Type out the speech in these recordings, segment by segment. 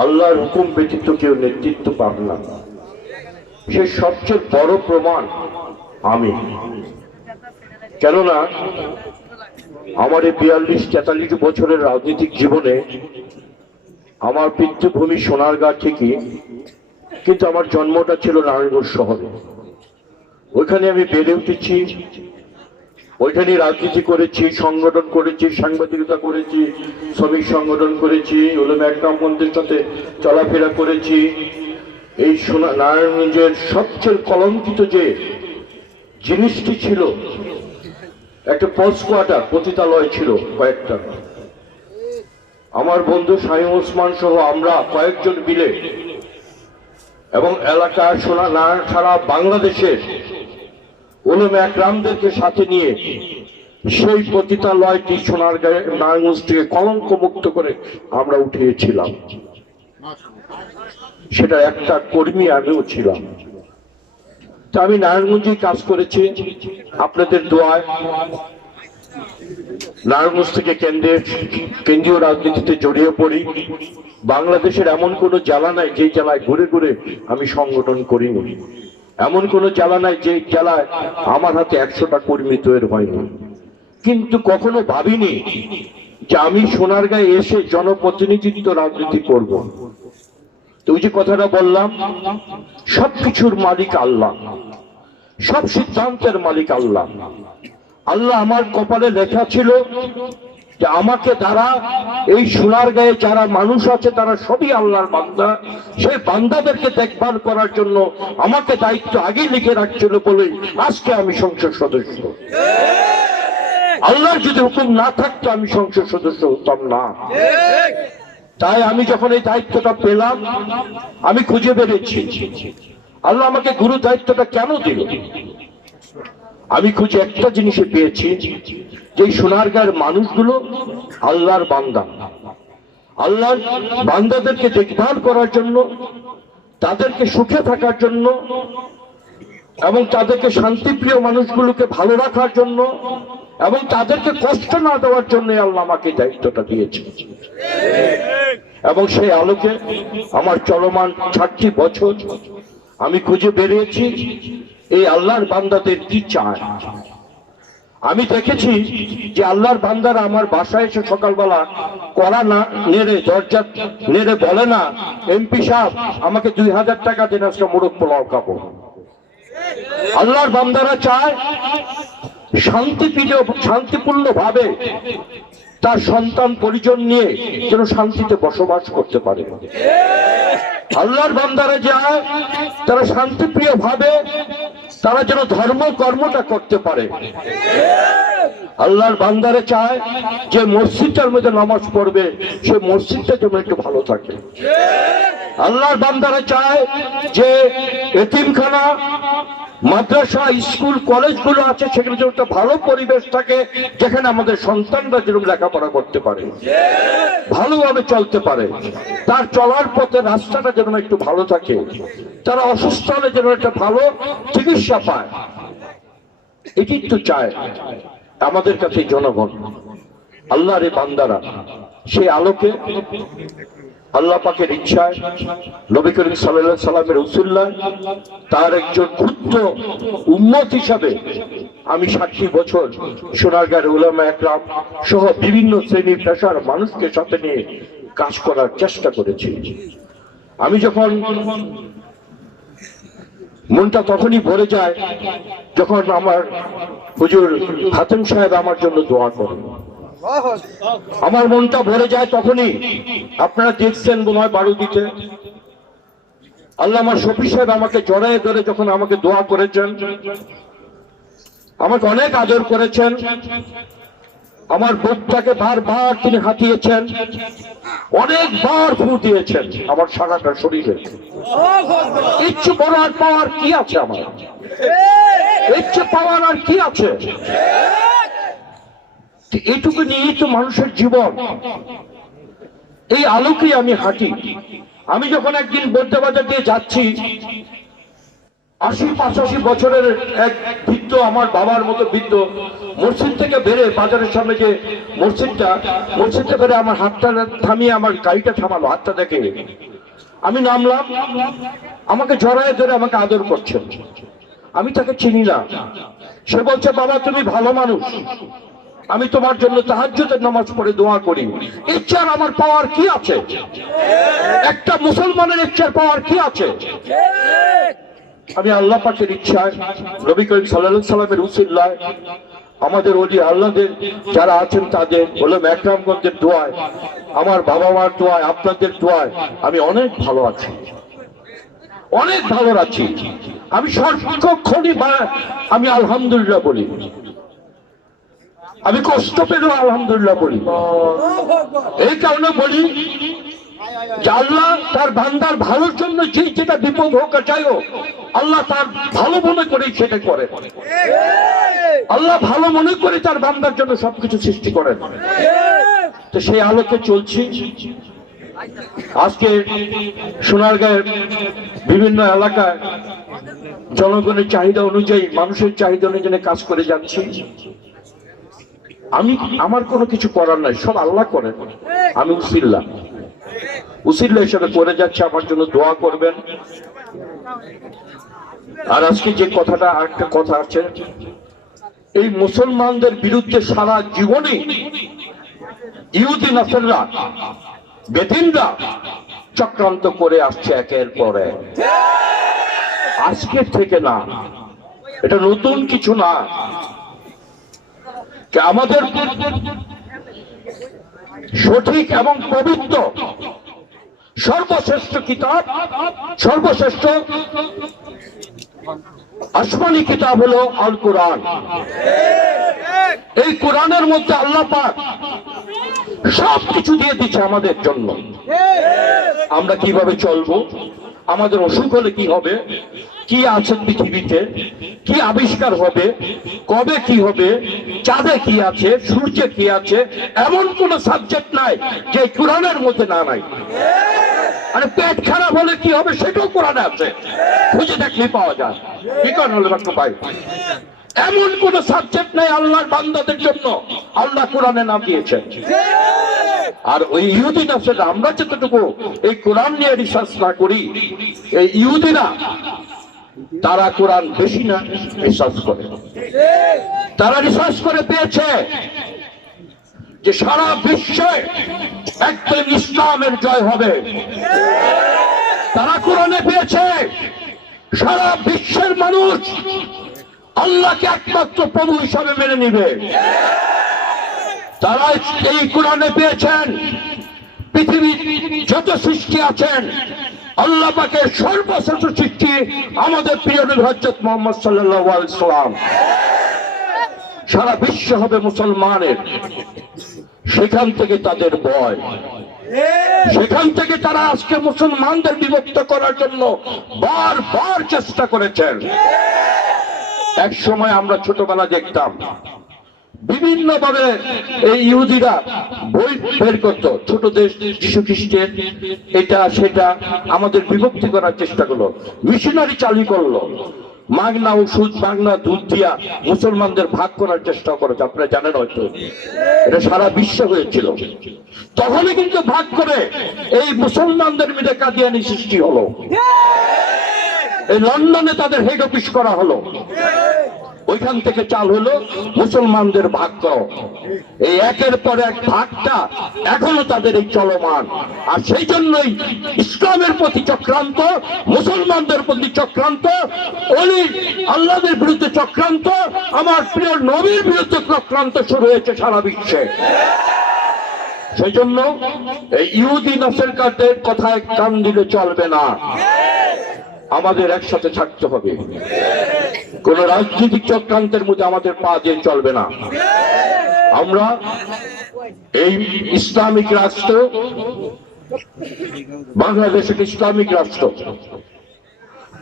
আল্লাহর হুকুম ব্যতীত কেউ নেতৃত্ব পাবে না। সে সবচেয়ে বড় প্রমাণ আমি। কেননা, আমার এই বিয়াল্লিশ তেতাল্লিশ বছরের রাজনৈতিক জীবনে আমার পিতৃভূমি সোনারগাঁ ঠিকই, কিন্তু আমার জন্মটা ছিল নারায়ণগঞ্জ শহরে। ওইখানে আমি বেড়ে উঠেছি। ওইখানে রাজনীতি করেছি, সংগঠন করেছি, সাংবাদিকতা করেছি, শ্রমিক সংগঠন করেছি ওলমে একরাম মন্দির সাথে চলাফেরা করেছি। এই সোনা, নারায়ণগঞ্জের সবচেয়ে কলঙ্কিত যে জিনিসটি ছিল, একটা পোস্ট কোয়ার্টার পতিতালয় ছিল কয়েকটা। আমার বন্ধু শাহিম ওসমান সহ আমরা কয়েকজন মিলে এবং এলাকার সোনা নারায়ণ সারা বাংলাদেশের ওলম একরামদেরকে সাথে নিয়ে সেই পতিতালয়টি সোনার নারায়ণগঞ্জ থেকে কলঙ্ক মুক্ত করে আমরা উঠিয়েছিলাম। সেটা একটা কর্মী আমিও ছিলাম। তো আমি নারায়ণগঞ্জেই কাজ করেছি। আপনাদের দোয়ায় নারায়ণগঞ্জ থেকে কেন্দ্রের কেন্দ্রীয় রাজনীতিতে জড়িয়ে পড়ি। বাংলাদেশের এমন কোনো জেলা নাই যে জেলায় ঘুরে ঘুরে আমি সংগঠন করিনি। এমন কোনো জেলা নাই যে জেলায় আমার হাতে একশোটা কর্মী তৈরি হয়নি কিন্তু কখনো ভাবিনি যে আমি সোনার সোনারগাঁয়ে এসে জনপ্রতিনিধিত্ব রাজনীতি করব। তো যে কথাটা বললাম, সবকিছুর মালিক আল্লাহ, সব সিদ্ধান্তের মালিক আল্লাহ। আল্লাহ আমার কপালে লেখা ছিল যে আমাকে তারা এই সোনার গায়ে যারা মানুষ আছে, তারা সবই আল্লাহর বান্দা। সেই বান্দাদেরকে দেখভাল করার জন্য আমাকে দায়িত্ব আগেই লিখে রাখছিল বলেই আজকে আমি সংসদ সদস্য। আল্লাহর যদি হুকুম না থাকতো আমি সংসদ সদস্য হতাম না। তাই আমি যখন এই দায়িত্বটা পেলাম, আমি খুঁজে বেড়েছি। আল্লাহ আমাকে গুরু দায়িত্বটা কেন দিল? আমি খুঁজে একটা জিনিসে পেয়েছি যে সোনারগাঁর মানুষগুলো আল্লাহর বান্দা। আল্লাহর বান্দাদেরকে দেখভাল করার জন্য, তাদেরকে সুখে থাকার জন্য এবং তাদেরকে শান্তিপ্রিয় মানুষগুলোকে ভালো রাখার জন্য এবং তাদেরকে কষ্ট না দেওয়ার জন্য আল্লাহ আমাকে দায়িত্বটা দিয়েছে। এবং সেই আলোকে আমার চলমান ষাটটি বছর আমি খুঁজে বেরিয়েছি এই আল্লাহর বান্দাদের কি চায়। আমি দেখেছি যে আল্লাহর বান্দারা আমার বাসায় এসে সকালবেলা করা না নেড়ে, দরজা নেড়ে বলে না, এমপি সাহেব, আমাকে দুই হাজার টাকা দিন, আজকে মোরগ পোলাও খাব। আল্লাহর বান্দারা চায় শান্তিপ্রিয় শান্তিপূর্ণ ভাবে তার সন্তান পরিজন নিয়ে যেন শান্তিতে বসবাস করতে পারে। আল্লাহর বান্দারা যায় তারা শান্তিপ্রিয় ভাবে, তারা যেন ধর্ম কর্মটা করতে পারে। আল্লাহর বান্দারে চায় যে মসজিদটার মধ্যে নামাজ পড়বে, সে মসজিদটা যেন একটু ভালো থাকে। আল্লাহর বান্দারা চায় যে এতিমখানা মাদ্রাসা, স্কুল, কলেজগুলো আছে সেখানে যেন একটা ভালো পরিবেশ থাকে, যেখানে আমাদের সন্তানরা যেরকম লেখাপড়া করতে পারে, ভালোভাবে চলতে পারে, তার চলার পথে রাস্তাটা যেন একটু ভালো থাকে, তারা অসুস্থ হলে যেন একটা ভালো চিকিৎসা পায়, এটি তো চায় আমাদের কাছে জনগণ। আল্লাহর বান্দারা, সেই আলোকে আল্লাহ পাকের ইচ্ছায় নবী করিম সাল্লাহ সাল্লামের উসুল্লাহ তার একজন ক্ষুদ্র উম্মত হিসাবে আমি ষাটটি বছর সোনারগাঁর উলামা একরাম সহ বিভিন্ন শ্রেণি পেশার মানুষকে সাথে নিয়ে কাজ করার চেষ্টা করেছি। আমি যখন মনটা তখনই ভরে যায় যখন আমার হুজুর হাতেম সাহেব আমার জন্য দোয়া করেন। আমার মনটা ভরে যায় তখনই। আপনারা দেখছেন বোধ হয় দিতে আল্লাহ আমার শফি সাহেব আমাকে জড়ায় ধরে যখন আমাকে দোয়া করেছেন, আমাকে অনেক আদর করেছেন, আমার বুকটাকে বারবার তিনি হাতিয়েছেন, অনেকবার ফু দিয়েছেন, আমার সারাটা শরীরে। ইচ্ছে আর পাওয়ার কি আছে আমার? ইচ্ছে পাওয়ার আর কি আছে? এইটুকু নিয়েই তো মানুষের জীবন, এই আলোকে আমি হাঁটি। আমি যখন একদিন বৈদ্য বাজার দিয়ে যাচ্ছি, আশি পাঁচাশি বছরের এক বৃদ্ধ, আমার বাবার মতো বৃদ্ধ, মসজিদ থেকে বেড়ে বাজারের সামনে যে মসজিদটা মসজিদে বেরে আমার হাতটা থামিয়ে আমার গাড়িটা থামালো, হাতটা দেখে। আমি নামলাম, আমাকে জড়ায় ধরে আমাকে আদর করছেন আমি তাকে চিনি না। সে বলছে, বাবা, তুমি ভালো মানুষ। আমি তোমার জন্য তাহাজ্জুদের নামাজ পড়ে দোয়া করি। ইচ্ছার আমার পাওয়ার কি আছে? একটা মুসলমানের ইচ্ছার পাওয়ার কি আছে? আমি আল্লাহ পাকের ইচ্ছায়, নবী করিম সাল্লাল্লাহু সাল্লামের উসিল্লায় আমাদের ওলি আল্লাহদের যারা আছেন তাদের হলো ম্যাকরামগঞ্জের দোয়ায়, আমার বাবা মার দোয়ায়, আপনাদের দোয়ায়, আমি অনেক ভালো আছি। অনেক ভালো আছি। আমি সর্বক্ষণই আমি আলহামদুলিল্লাহ বলি। আমি কষ্ট পেলেও আলহামদুলিল্লাহ বলি। এই কারণে বলি, আল্লাহ তার বান্দার ভালোর জন্য যে যেটা বিপদ হোক যাই হোক, আল্লাহ তার ভালো মনে করে সেটা করে। আল্লাহ ভালো মনে করে তার বান্দার জন্য সবকিছু সৃষ্টি করেন। তো সেই আলোকে চলছি। আজকে সোনারগাঁয়ের বিভিন্ন এলাকায় জনগণের চাহিদা অনুযায়ী, মানুষের চাহিদা অনুযায়ী কাজ করে যাচ্ছি। আমি আমার কোনো কিছু করার নাই, সব আল্লাহ করেন। আমি উসিল্লা। উসিল্লা হিসেবে করে যাচ্ছে, আমার জন্য দোয়া করবেন। আর আজকে যে কথাটা, আরেকটা কথা আছে, এই মুসলমানদের বিরুদ্ধে সারা জীবনে ইহুদি নাসেররা বেদিনরা চক্রান্ত করে আসছে একের পর এক। আজকের থেকে না, এটা নতুন কিছু না। আমাদের সঠিক এবং পবিত্র সর্বশ্রেষ্ঠ কিতাব, সর্বশ্রেষ্ঠ আসমানি কিতাব হলো আল কোরআন এই কোরআনের মধ্যে আল্লাহ পাক সব কিছু দিয়ে দিচ্ছে আমাদের জন্য। আমরা কীভাবে চলবো? আমাদের অসুখ হলে কি হবে? কি আছে পৃথিবীতে? কি আবিষ্কার হবে? কবে কি হবে? চাঁদে কি আছে? সূর্যে কি আছে? এমন কোন সাবজেক্ট নাই যে কোরআনের মধ্যে না নাই। আরে পেট খারাপ হলে কি হবে? সেটাও কোরআনে আছে। খুঁজে দেখলে পাওয়া যায়। কি কারণ হলো ভাই? এমন কোন সাবজেক্ট নাই আল্লাহর বান্দাদের জন্য। আল্লাহ কোরআনে নাম দিয়েছেন। আর ওই ইহুদি নাফসের আমরা যতটুকু এই কোরআন নিয়ে রিসার্চ না করি, এই ইহুদিরা, তারা কোরআন বেশি না, রিসার্চ করে। তারা রিসার্চ করে পেয়েছে যে সারা বিশ্বে একদম ইসলামের জয় হবে। তারা কোরআনে পেয়েছে, সারা বিশ্বের মানুষ আল্লাহকে একমাত্র প্রভু হিসাবে মেনে নিবে। তারা এই কোরআনে পেয়েছেন পৃথিবীর যত সৃষ্টি আছেন, আল্লাহ পাকের সর্বশ্রেষ্ঠ সৃষ্টি আমাদের প্রিয় নবী হজরত মোহাম্মদ সাল্লাল্লাহু আলাইহি সাল্লাম সারা বিশ্ব হবে মুসলমানের। সেখান থেকে তাদের ভয়। সেখান থেকে তারা আজকে মুসলমানদের বিভক্ত করার জন্য বারবার চেষ্টা করেছেন। এক সময় আমরা ছোটবেলা দেখতাম বিভিন্ন ভাবে এই ইহুদিরা বই বের করতো। ছোট দেশ যীশু খ্রিস্টের এটা সেটা আমাদের বিভক্তি করার চেষ্টা করল। মিশনারি চালু করল। মাগনা ওষুধ মাগনা দুধ দিয়া মুসলমানদের ভাগ করার চেষ্টা করেছে। আপনারা জানেন হয়তো। এটা সারা বিশ্ব হয়েছিল। তখনই কিন্তু ভাগ করে এই মুসলমানদের মিলে কাদিয়ানি সৃষ্টি হলো। এই লন্ডনে তাদের হেড অফিস করা হলো। ওইখান থেকে চাল হলো মুসলমানদের ভাগ করো এই একের পর এক ভাগটা এখনও তাদের এই চলমান। আর সেই জন্যই ইসলামের প্রতি চক্রান্ত, মুসলমানদের প্রতি চক্রান্ত, অলি আল্লাহদের বিরুদ্ধে চক্রান্ত, আমার প্রিয় নবীর বিরুদ্ধে চক্রান্ত শুরু হয়েছে সারা বিশ্বে। সেই জন্য এই ইহুদি নাসের কাদের কথায় কান দিলে চলবে না। আমাদের একসাথে থাকতে হবে। কোন রাজনৈতিক চক্রান্তের মধ্যে আমাদের পা দিয়ে চলবে না। আমরা এই ইসলামিক রাষ্ট্র, বাংলাদেশ ইসলামিক রাষ্ট্র।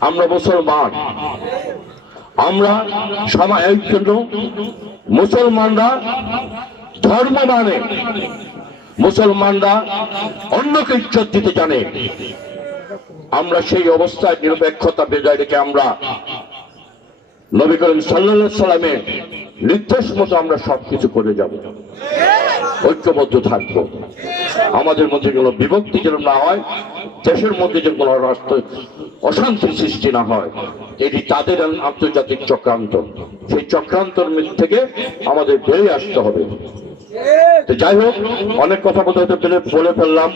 আমরা মুসলমান। আমরা সমাজের জন্য মুসলমানরা ধর্ম মানে। মুসলমানরা অন্যকে ইজ্জত দিতে জানে। আমরা সেই অবস্থায় নিরপেক্ষতা বজায় রেখে আমরা নবী করিম সাল্লা সাল্লামের নির্দেশ মতো আমরা সবকিছু করে যাব। ঐক্যবদ্ধ থাকব। আমাদের মধ্যে কোনো বিভক্তি যেন না হয়, দেশের মধ্যে যেন কোনো অশান্তি সৃষ্টি না হয়, এটি তাদের আন্তর্জাতিক চক্রান্ত। সেই চক্রান্তর থেকে আমাদের বেরিয়ে আসতে হবে। যাই হোক, অনেক কথা বলতে বলে ফেললাম।